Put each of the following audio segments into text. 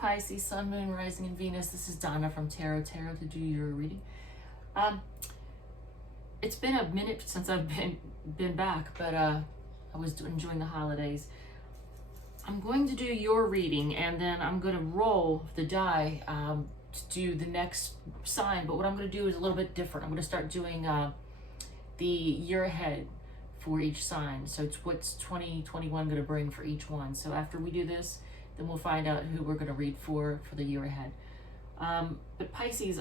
Pisces, Sun, Moon, Rising, and Venus. This is Donna from Tarot to do your reading. It's been a minute since I've been back, but I was enjoying the holidays. I'm going to do your reading, and then I'm going to roll the die to do the next sign. But what I'm going to do is a little bit different. I'm going to start doing the year ahead for each sign. So it's what's 2021 going to bring for each one. So after we do this, then we'll find out who we're going to read for the year ahead. But Pisces,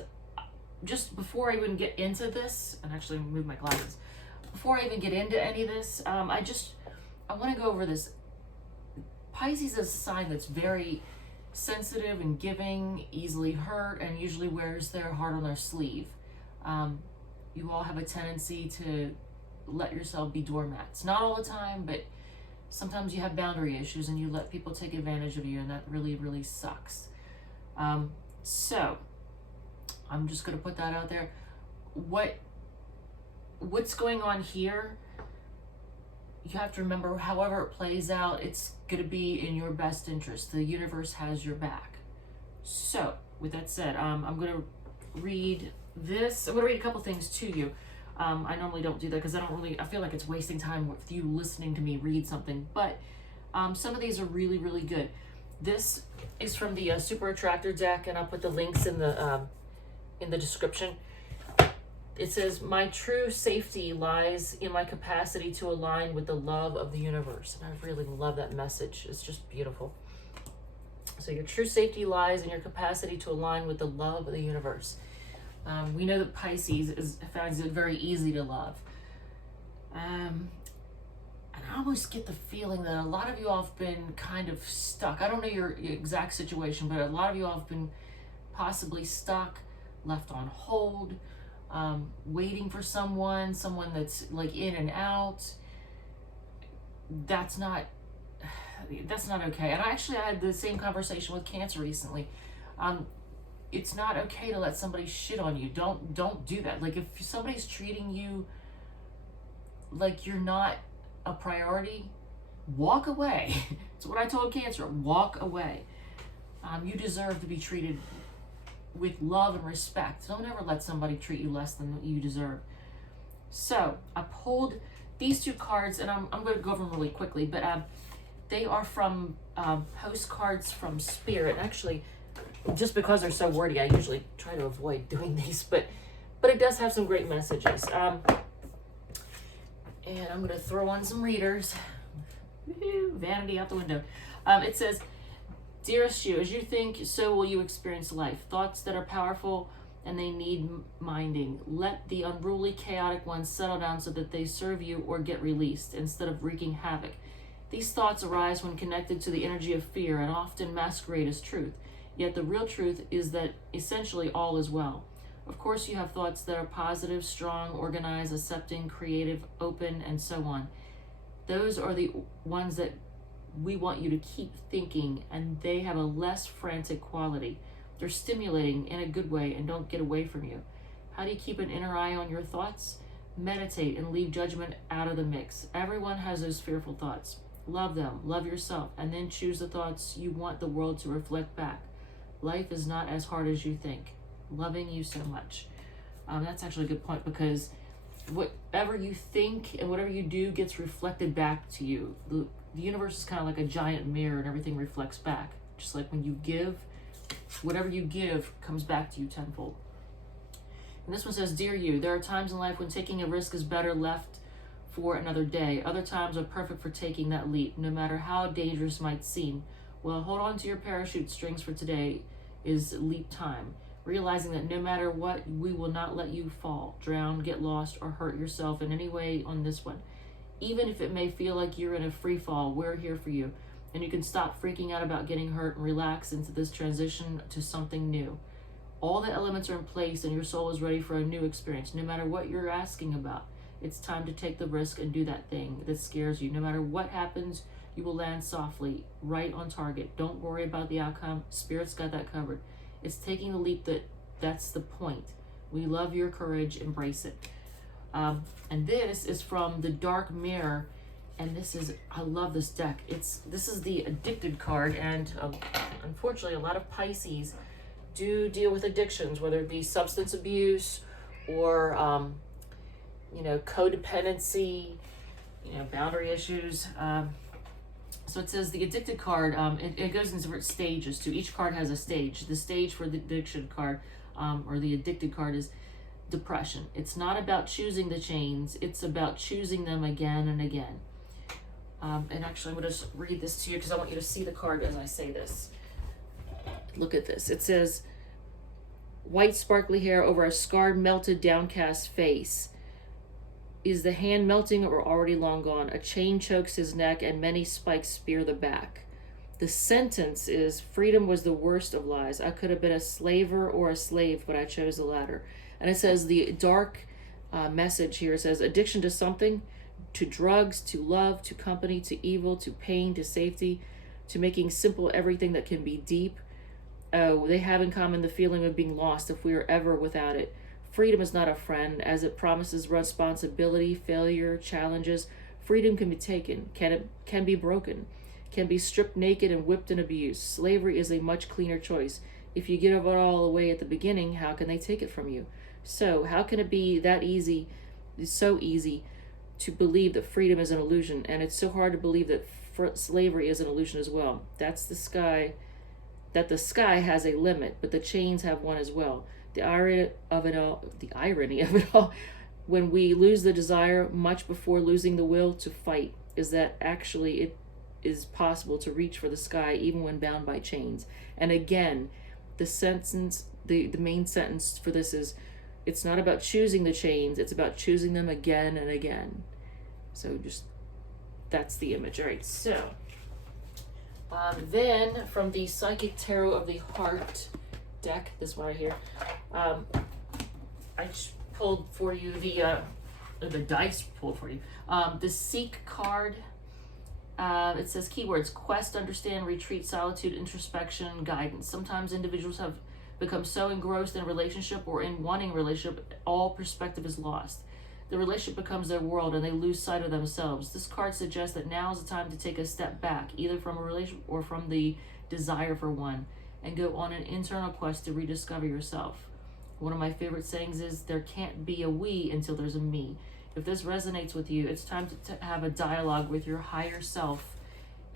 just before I even get into this, and actually move my glasses, before I even get into any of this, I want to go over this. Pisces is a sign that's very sensitive and giving, easily hurt, and usually wears their heart on their sleeve. You all have a tendency to let yourself be doormats. Not all the time, but sometimes you have boundary issues and you let people take advantage of you, and that really, really sucks. So I'm just going to put that out there. What's going on here, you have to remember, however it plays out, it's going to be in your best interest. The universe has your back. So with that said, I'm going to read this. I'm going to read a couple things to you. I normally don't do that because I feel like it's wasting time with you listening to me read something, but some of these are really, really good. This is from the Super Attractor deck, and I'll put the links in the description. It says, "My true safety lies in my capacity to align with the love of the universe." And I really love that message. It's just beautiful. So your true safety lies in your capacity to align with the love of the universe. We know that Pisces finds it very easy to love. And I almost get the feeling that a lot of you all have been kind of stuck. I don't know your exact situation, but a lot of you all have been possibly stuck, left on hold, waiting for someone that's like in and out. That's not okay. And I had the same conversation with Cancer recently. It's not okay to let somebody shit on you. Don't do that. Like, if somebody's treating you like you're not a priority, walk away. It's what I told Cancer. Walk away. You deserve to be treated with love and respect. Don't ever let somebody treat you less than you deserve. So I pulled these two cards, and I'm going to go over them really quickly, but they are from Postcards from Spirit. Actually, just because they're so wordy, I usually try to avoid doing these, but it does have some great messages. And I'm going to throw on some readers. Woo-hoo, vanity out the window. It says, "Dearest you, as you think, so will you experience life. Thoughts that are powerful and they need minding. Let the unruly, chaotic ones settle down so that they serve you or get released instead of wreaking havoc. These thoughts arise when connected to the energy of fear and often masquerade as truth. Yet the real truth is that essentially all is well. Of course, you have thoughts that are positive, strong, organized, accepting, creative, open, and so on. Those are the ones that we want you to keep thinking, and they have a less frantic quality. They're stimulating in a good way and don't get away from you. How do you keep an inner eye on your thoughts? Meditate and leave judgment out of the mix. Everyone has those fearful thoughts. Love them, love yourself, and then choose the thoughts you want the world to reflect back. Life is not as hard as you think. Loving you so much." That's actually a good point, because whatever you think and whatever you do gets reflected back to you. The universe is kind of like a giant mirror, and everything reflects back. Just like when you give, whatever you give comes back to you tenfold. And this one says, "Dear you, there are times in life when taking a risk is better left for another day. Other times are perfect for taking that leap, no matter how dangerous it might seem. Well, hold on to your parachute strings, for today is leap time. Realizing that no matter what, we will not let you fall, drown, get lost, or hurt yourself in any way on this one. Even if it may feel like you're in a free fall, we're here for you. And you can stop freaking out about getting hurt and relax into this transition to something new. All the elements are in place and your soul is ready for a new experience. No matter what you're asking about, it's time to take the risk and do that thing that scares you. No matter what happens, you will land softly, right on target. Don't worry about the outcome. Spirit's got that covered. It's taking the leap that's the point. We love your courage. Embrace it." And this is from the Dark Mirror, And this is, I love this deck. This is the Addicted card, and unfortunately a lot of Pisces do deal with addictions, whether it be substance abuse or you know, codependency, you know, boundary issues. So it says the Addicted card, it goes in different stages too. Each card has a stage. The stage for the addiction card, or the Addicted card, is depression. It's not about choosing the chains, it's about choosing them again and again. And actually, I'm going to just read this to you because I want you to see the card as I say this. Look at this. It says, white sparkly hair over a scarred, melted, downcast face. Is the hand melting or already long gone? A chain chokes his neck and many spikes spear the back. The sentence is, freedom was the worst of lies. I could have been a slaver or a slave, but I chose the latter. And it says the dark message here, it says, addiction to something, to drugs, to love, to company, to evil, to pain, to safety, to making simple everything that can be deep. They have in common the feeling of being lost if we are ever without it. Freedom is not a friend, as it promises responsibility, failure, challenges. Freedom can be taken, can be broken, can be stripped naked and whipped and abused. Slavery is a much cleaner choice. If you give it all away at the beginning, how can they take it from you? So how can it be that easy, so easy, to believe that freedom is an illusion, and it's so hard to believe that slavery is an illusion as well. That's the sky, that the sky has a limit, but the chains have one as well. The irony of it all, when we lose the desire much before losing the will to fight, is that actually it is possible to reach for the sky even when bound by chains. And again, the main sentence for this is, it's not about choosing the chains, it's about choosing them again and again. So just, that's the image. All right, so then from the Psychic Tarot of the Heart deck, this one right here, I just pulled for you the dice pulled for you. The Seek card, it says keywords: quest, understand, retreat, solitude, introspection, guidance. Sometimes individuals have become so engrossed in a relationship or in wanting a relationship, all perspective is lost. The relationship becomes their world and they lose sight of themselves. This card suggests that now is the time to take a step back, either from a relationship or from the desire for one, and go on an internal quest to rediscover yourself. One of my favorite sayings is, there can't be a we until there's a me. If this resonates with you, it's time to have a dialogue with your higher self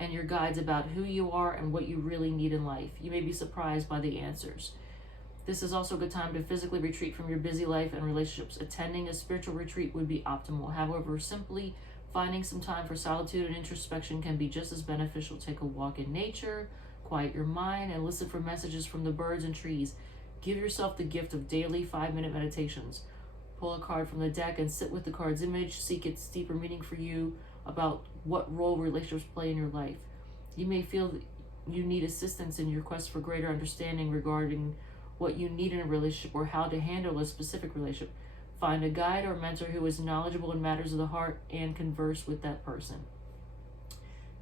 and your guides about who you are and what you really need in life. You may be surprised by the answers. This is also a good time to physically retreat from your busy life and relationships. Attending a spiritual retreat would be optimal. However, simply finding some time for solitude and introspection can be just as beneficial. Take a walk in nature, quiet your mind, and listen for messages from the birds and trees. Give yourself the gift of daily 5-minute meditations. Pull a card from the deck and sit with the card's image. Seek its deeper meaning for you about what role relationships play in your life. You may feel that you need assistance in your quest for greater understanding regarding what you need in a relationship or how to handle a specific relationship. Find a guide or mentor who is knowledgeable in matters of the heart and converse with that person.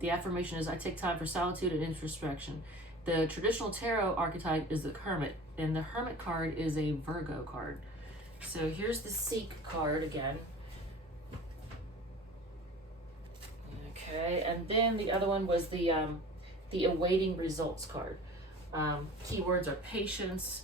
The affirmation is, I take time for solitude and introspection. The traditional tarot archetype is the Hermit, and the Hermit card is a Virgo card. So here's the Seek card again. Okay, and then the other one was the Awaiting Results card. Keywords are patience,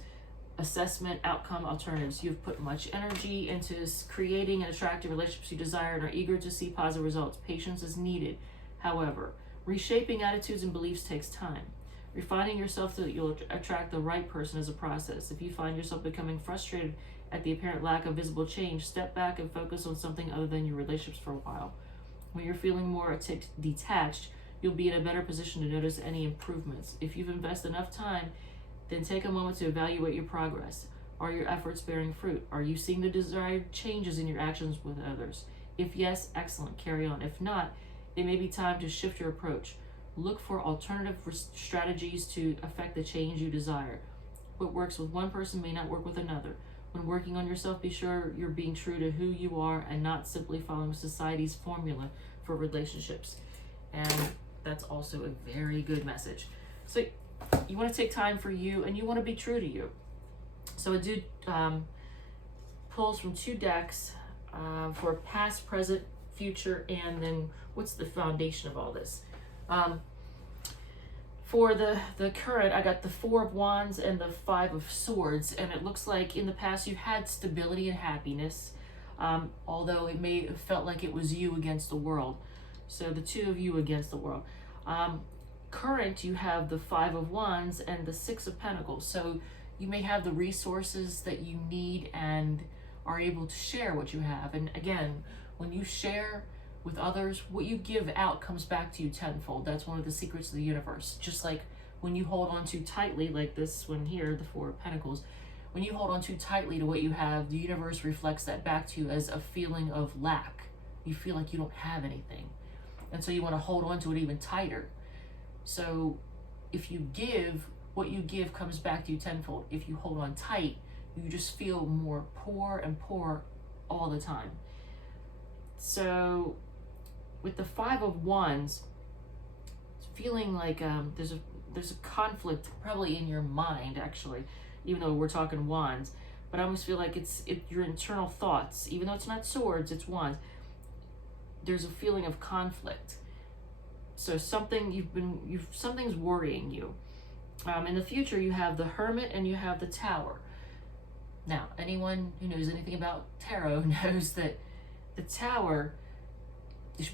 assessment, outcome, alternatives. You've put much energy into creating and attracting relationships you desire and are eager to see positive results. Patience is needed. However, reshaping attitudes and beliefs takes time. Refining yourself so that you'll attract the right person is a process. If you find yourself becoming frustrated at the apparent lack of visible change, step back and focus on something other than your relationships for a while. When you're feeling more detached, you'll be in a better position to notice any improvements. If you've invested enough time, then take a moment to evaluate your progress. Are your efforts bearing fruit? Are you seeing the desired changes in your actions with others? If yes, excellent, carry on. If not, it may be time to shift your approach. Look for alternative strategies to affect the change you desire. What works with one person may not work with another. When working on yourself, be sure you're being true to who you are and not simply following society's formula for relationships. And that's also a very good message. So you want to take time for you and you want to be true to you. So a dude pulls from two decks for past, present, future, and then what's the foundation of all this. For the current, I got the Four of Wands and the Five of Swords, and it looks like in the past you've had stability and happiness, although it may have felt like it was you against the world. So the two of you against the world. Current, you have the Five of Wands and the Six of Pentacles. So you may have the resources that you need and are able to share what you have. And again, when you share with others, what you give out comes back to you tenfold. That's one of the secrets of the universe. Just like when you hold on too tightly, like this one here, the Four of Pentacles, when you hold on too tightly to what you have, the universe reflects that back to you as a feeling of lack. You feel like you don't have anything. And so you want to hold on to it even tighter. So if you give, what you give comes back to you tenfold. If you hold on tight, you just feel more poor and poor all the time. So with the Five of Wands, it's feeling like there's a conflict probably in your mind, actually, even though we're talking wands. But I almost feel like it's your internal thoughts, even though it's not swords, it's wands. There's a feeling of conflict. So something's worrying you. In the future, you have the Hermit and you have the Tower. Now, anyone who knows anything about tarot knows that the Tower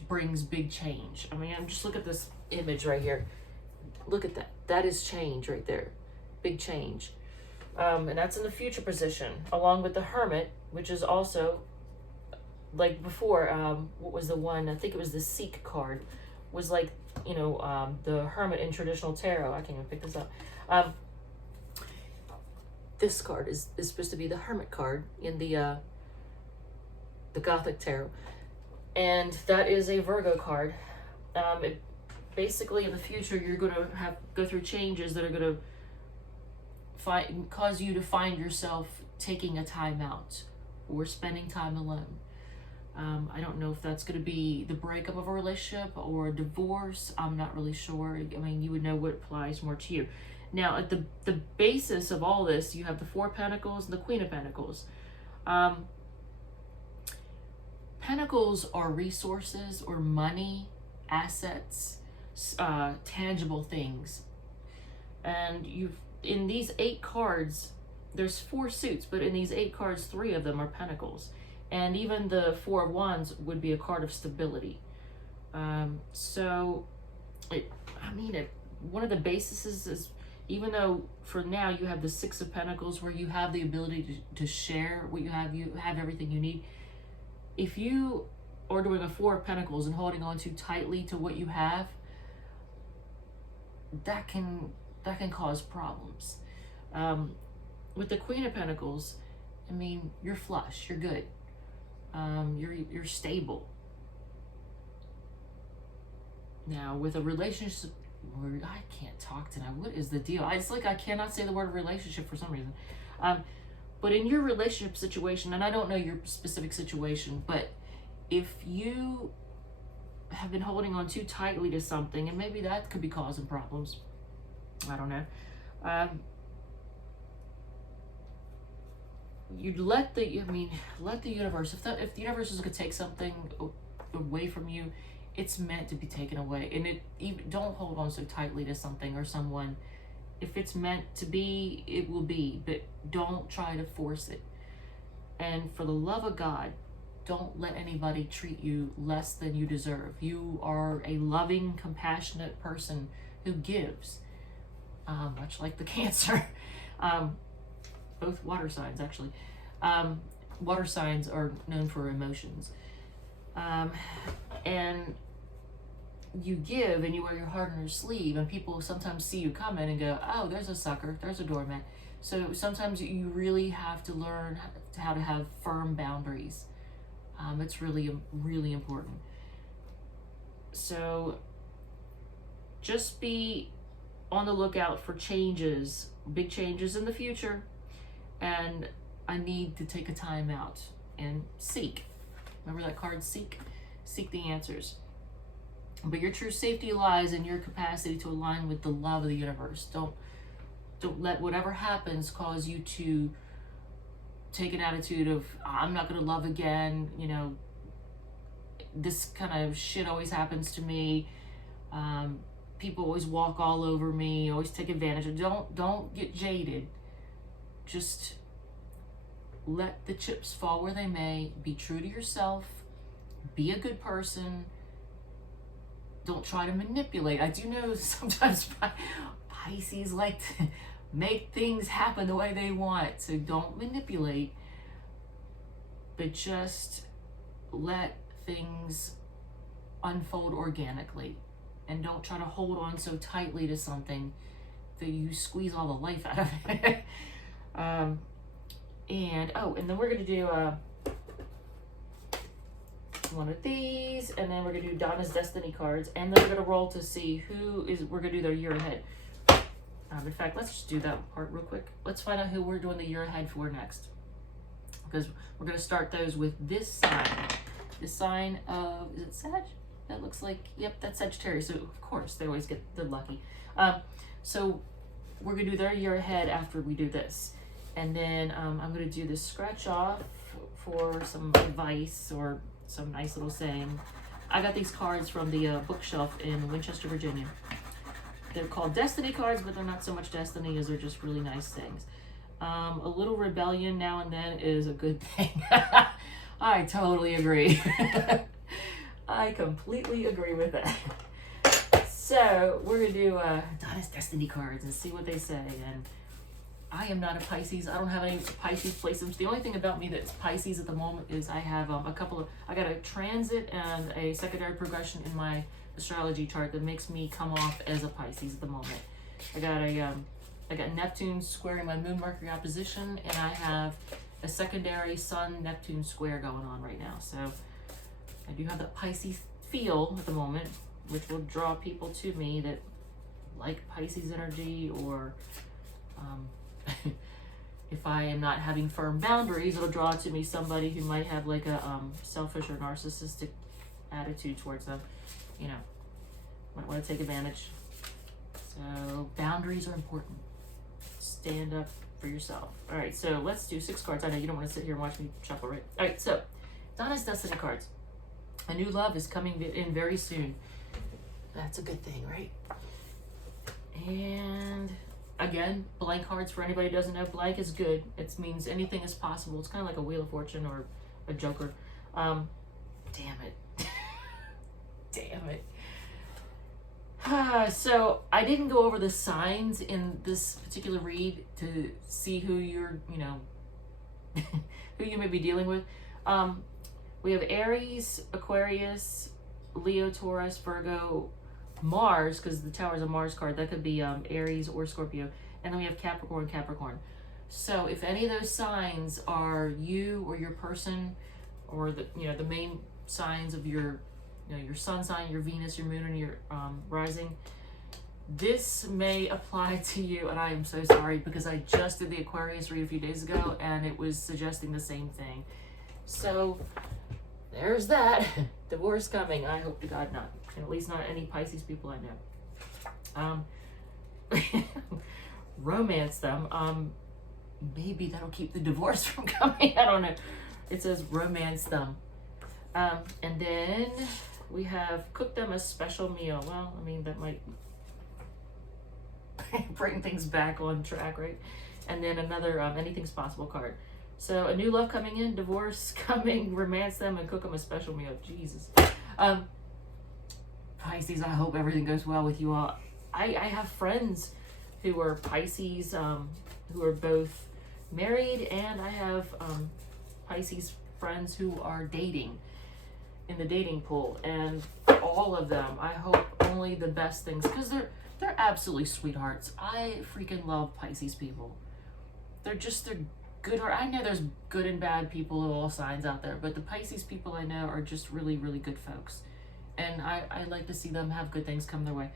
brings big change. I mean, just look at this image right here. Look at that. That is change right there. Big change. And that's in the future position, along with the Hermit, which is also, like before, what was the one? I think it was the Seek card. Was like, you know, the Hermit in traditional tarot. I can't even pick this up. This card is supposed to be the Hermit card in the Gothic tarot. And that is a Virgo card. It basically in the future you're going to go through changes that are going to cause you to find yourself taking a time out or spending time alone. I don't know if that's going to be the breakup of a relationship or a divorce. I'm not really sure. I mean, you would know what applies more to you. Now, at the basis of all this, you have the Four of Pentacles and the Queen of Pentacles. Pentacles are resources or money, assets, tangible things. And in these 8 cards, there's 4 suits, but in these 8 cards, 3 of them are Pentacles. And even the Four of Wands would be a card of stability. One of the bases is, even though for now you have the Six of Pentacles where you have the ability to share what you have everything you need. If you are doing a Four of Pentacles and holding on too tightly to what you have, that can cause problems. With the Queen of Pentacles, I mean, you're flush, you're good. You're stable. Now, with a relationship, I can't talk tonight. What is the deal? It's like I cannot say the word relationship for some reason. But in your relationship situation, and I don't know your specific situation, but if you have been holding on too tightly to something, and maybe that could be causing problems, I don't know. You'd let the universe, if the universe is going to take something away from you, it's meant to be taken away. And don't hold on so tightly to something or someone. If it's meant to be, it will be, but don't try to force it. And for the love of God, don't let anybody treat you less than you deserve. You are a loving, compassionate person who gives, much like the Cancer. Both water signs, actually. Water signs are known for emotions. And you give and you wear your heart on your sleeve, and people sometimes see you coming and go, oh, there's a sucker, there's a doormat. So sometimes you really have to learn how to have firm boundaries. It's really, really important. So just be on the lookout for changes, big changes in the future. And I need to take a time out and seek. Remember that card, seek? Seek the answers. But your true safety lies in your capacity to align with the love of the universe. Don't let whatever happens cause you to take an attitude of, I'm not going to love again. You know, this kind of shit always happens to me. People always walk all over me, always take advantage of. Don't get jaded. Just let the chips fall where they may. Be true to yourself. Be a good person. Don't try to manipulate. I do know sometimes Pisces like to make things happen the way they want. So don't manipulate, but just let things unfold organically. And don't try to hold on so tightly to something that you squeeze all the life out of it. And then we're going to do one of these, and then we're going to do Donna's Destiny cards, and then we're going to roll to see we're going to do their year ahead. In fact, let's just do that part real quick. Let's find out who we're doing the year ahead for next. Because we're going to start those with this sign. The sign of, is it Sag? That looks like, yep, that's Sagittarius. So, of course, they always get the lucky. So, we're going to do their year ahead after we do this. And then I'm going to do this scratch off for some advice or some nice little saying. I got these cards from the bookshelf in Winchester, Virginia. They're called Destiny cards, but they're not so much destiny as they're just really nice things. A little rebellion now and then is a good thing. I totally agree. I completely agree with that. So we're going to do Donna's Destiny cards and see what they say. And I am not a Pisces. I don't have any Pisces placements. The only thing about me that's Pisces at the moment is I have I got a transit and a secondary progression in my astrology chart that makes me come off as a Pisces at the moment. I got Neptune squaring my Moon Mercury opposition, and I have a secondary Sun Neptune square going on right now. So I do have that Pisces feel at the moment, which will draw people to me that like Pisces energy, or if I am not having firm boundaries, it'll draw to me somebody who might have like a selfish or narcissistic attitude towards them. You know, might want to take advantage. So boundaries are important. Stand up for yourself. All right, so let's do 6 cards. I know you don't want to sit here and watch me shuffle, right? All right, so Donna's Destiny cards. A new love is coming in very soon. That's a good thing, right? And again, blank cards, for anybody who doesn't know, blank is good. It means anything is possible. It's kind of like a Wheel of Fortune or a Joker. Damn it. Damn it. So I didn't go over the signs in this particular read to see who you're, who you may be dealing with. We have Aries, Aquarius, Leo, Taurus, Virgo, Mars, because the Tower is a Mars card. That could be Aries or Scorpio. And then we have Capricorn. So if any of those signs are you or your person, or the the main signs of your your sun sign, your Venus, your moon, and your rising, this may apply to you. And I am so sorry, because I just did the Aquarius read a few days ago and it was suggesting the same thing. So there's that. Divorce coming. I hope to God not. At least not any Pisces people I know. Romance them. Maybe that'll keep the divorce from coming. I don't know. It says romance them. And then we have cook them a special meal. Well, I mean, that might bring things back on track, right? And then another anything's possible card. So a new love coming in, divorce coming, romance them, and cook them a special meal. Jesus. Pisces, I hope everything goes well with you all. I have friends who are Pisces, who are both married, and I have Pisces friends who are dating in the dating pool, and all of them, I hope only the best things, because they're absolutely sweethearts. I freaking love Pisces people. They're good. I know there's good and bad people of all signs out there, but the Pisces people I know are just really, really good folks. And I like to see them have good things come their way.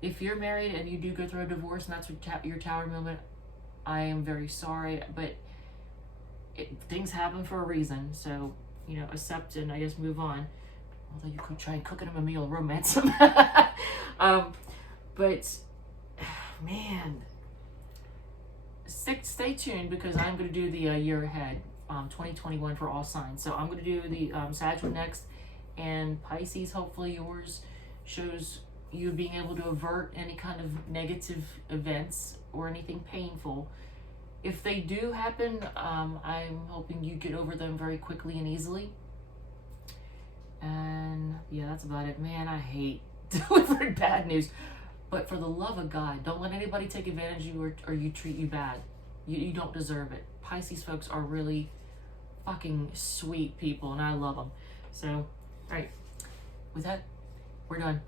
If you're married and you do go through a divorce and that's what your tower moment, I am very sorry, but things happen for a reason. So, accept and I guess move on. Although you could try and cook them a meal, romance them. But, man, stay tuned, because I'm going to do the year ahead, 2021 for all signs. So I'm going to do the Sag one next, And Pisces, hopefully yours shows you being able to avert any kind of negative events or anything painful. If they do happen, I'm hoping you get over them very quickly and easily. And yeah, that's about it. Man, I hate delivering bad news. But for the love of God, don't let anybody take advantage of you or you treat you bad. You don't deserve it. Pisces folks are really fucking sweet people, and I love them. So, all right, with that, we're done.